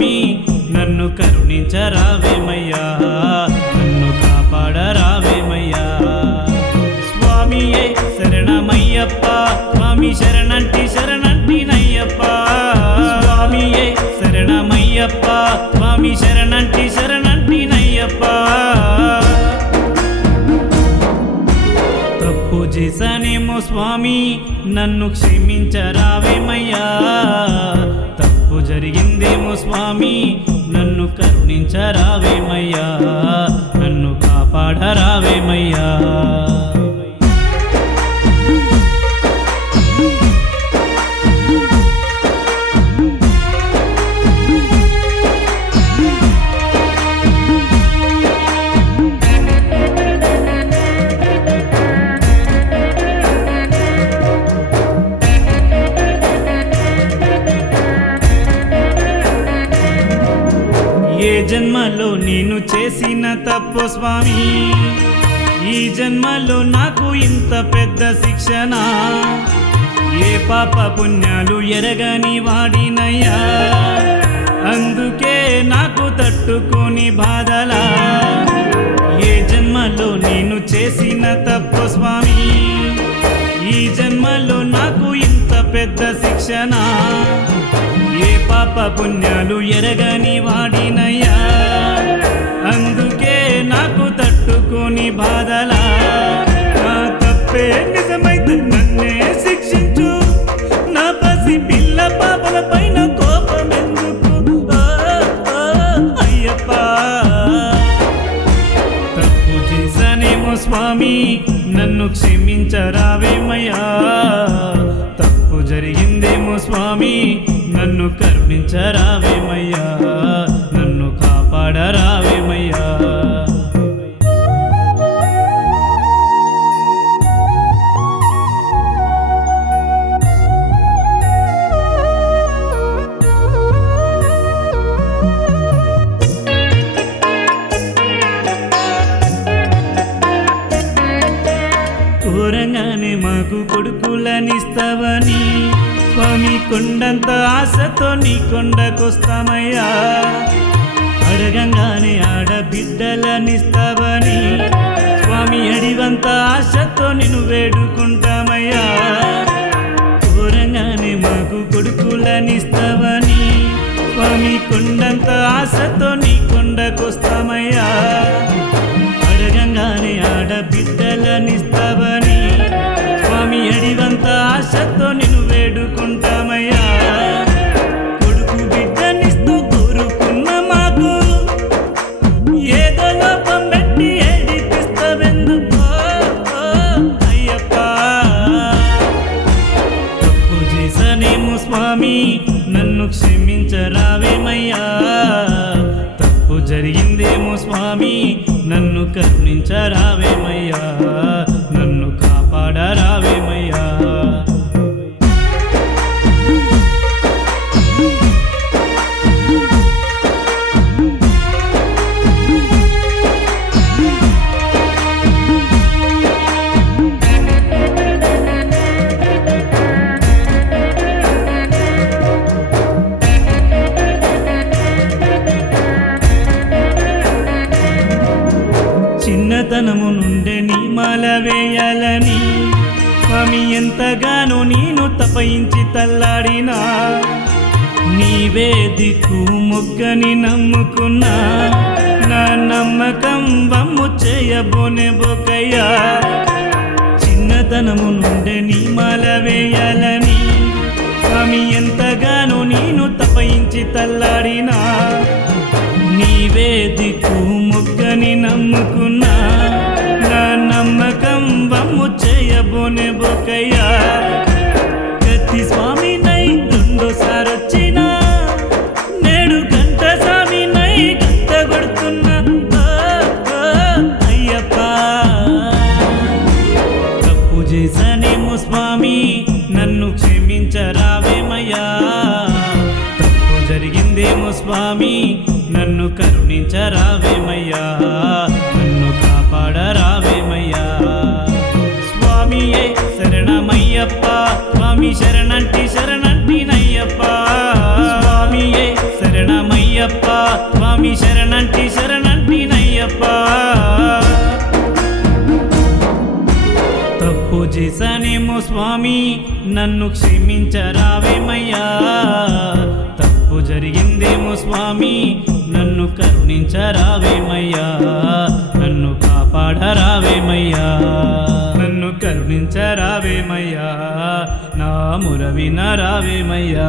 స్వామి నన్ను కరుణించరావేమయ్యా, నన్ను కాపాడరావేమయ్యా. స్వామియే శరణమయ్యప్ప, స్వామి శరణంటి శరణంటినయ్యప్ప. స్వామియే శరణమయ్యప్ప, స్వామి శరణంటి శరణంటినయ్యప్ప. తప్పు చేశానేమో స్వామి నన్ను క్షమించరావేమయ్యా, తప్పు జరిగిందేమో స్వామి నన్ను కరుణించరావేమయ్యా, నన్ను కాపాడరావేమయ్యా. ఏ జన్మలో నేను చేసిన తప్పు స్వామి, ఈ జన్మలో నాకు ఇంత పెద్ద శిక్షణ. ఏ పాప పుణ్యాలు ఎరగని వాడినయ్యా, అందుకే నాకు తట్టుకొని బాధలా. ఏ జన్మలో నేను చేసిన తప్పు స్వామి, ఈ జన్మలో నాకు ఇంత పెద్ద శిక్షణ. ఏ పాప పుణ్యాలు ఎరగని వాడినయ్యా, అందుకే నాకు తట్టుకొని బాధలా. నా తప్పే నిజమైతే నన్నే శిక్షించు, నా పసి పిల్ల పాపల పైన కోపమెందుకు అయ్యప్ప. తప్పు చేశానేమో స్వామి నన్ను క్షమించరావేమయ్యా, తప్పు జరిగిందేమో స్వామి నన్ను కరుణించరావేమయ్యా, నన్ను కాపాడరావేమయ్యా. ఘోరంగానే మాకు కొడుకులనిస్తావని స్వామి కొండంత ఆశతో నీ కొండకొస్తామయ్యా. అడగంగానే ఆడబిడ్డలనిస్తావని స్వామి అడివంత ఆశతో నిన్ను వేడుకుంటామయ్యా. ఘోరంగానే మాకు కొడుకులనిస్తావని స్వామి కొండంత ఆశతో నీ కొండకొస్తామయ్యా. అడగంగానే ఆడబిడ్డలనిస్తావని స్వామి అడివంత ఆశతో నిన్ను వేడుకుంటామయ్యా. కొడుకు బిడ్డనిస్తూ కోరుకున్న మాకు ఏదో లోపం పెట్టి ఏడిపిస్తావెందుకో అయ్యప్ప. తప్పు చేశానేమో స్వామి నన్ను క్షమించరావేమయ్యా, తప్పు జరిగిందేమో స్వామి నన్ను కరుణించరావేమయ్యా, నన్ను కాపాడరావేమయ్యా. చిన్నతనము నుండే నీ మాల వేయాలని స్వామి ఎంతగానో నేను తపయించి తల్లాడినా. నీవే దిక్కు మొగ్గని నమ్ముకున్నా, నా నమ్మకం వమ్ము చేయబోనే బొకయ్యా. చిన్నతనము నుండే నీ మాల వేయాలని స్వామి ఎంతగానో నేను తపయించి తల్లాడినా. నీవే దిక్కు మొగ్గని నమ్ముకున్నా, నా నమ్మకం వమ్ము చేయబోనే బొకయ్యా. గతి స్వామి నై రెండోసారొచ్చినా, నేడు గంట స్వామి నై గంట కొడుతున్నా అయ్యప్ప. తప్పు చేశానేమో స్వామి నన్ను క్షమించరావేమయ్యా, తప్పు జరిగిందేమో స్వామి నన్ను కరుణించరావేమయ్యా, నన్ను కాపాడరావేమయ్యా. స్వామియే శరణమయ్యప్ప, స్వామి శరణంటి శరణంటినయ్యప్ప. స్వామియే శరణమయ్యప్ప, నయ్యప్ప స్వామి శరణంటి శరణంటి నయ్యప్ప తప్పు చేశానేమో స్వామి నన్ను క్షమించరావేమయ్యా తప్పు జరిగిందేమో స్వామి నన్ను కరుణించరావేమయ్యా నన్ను కాపాడరావేమయ్యా నన్ను కరుణించరావేమయ్యా నా మొర వినరావేమయ్యా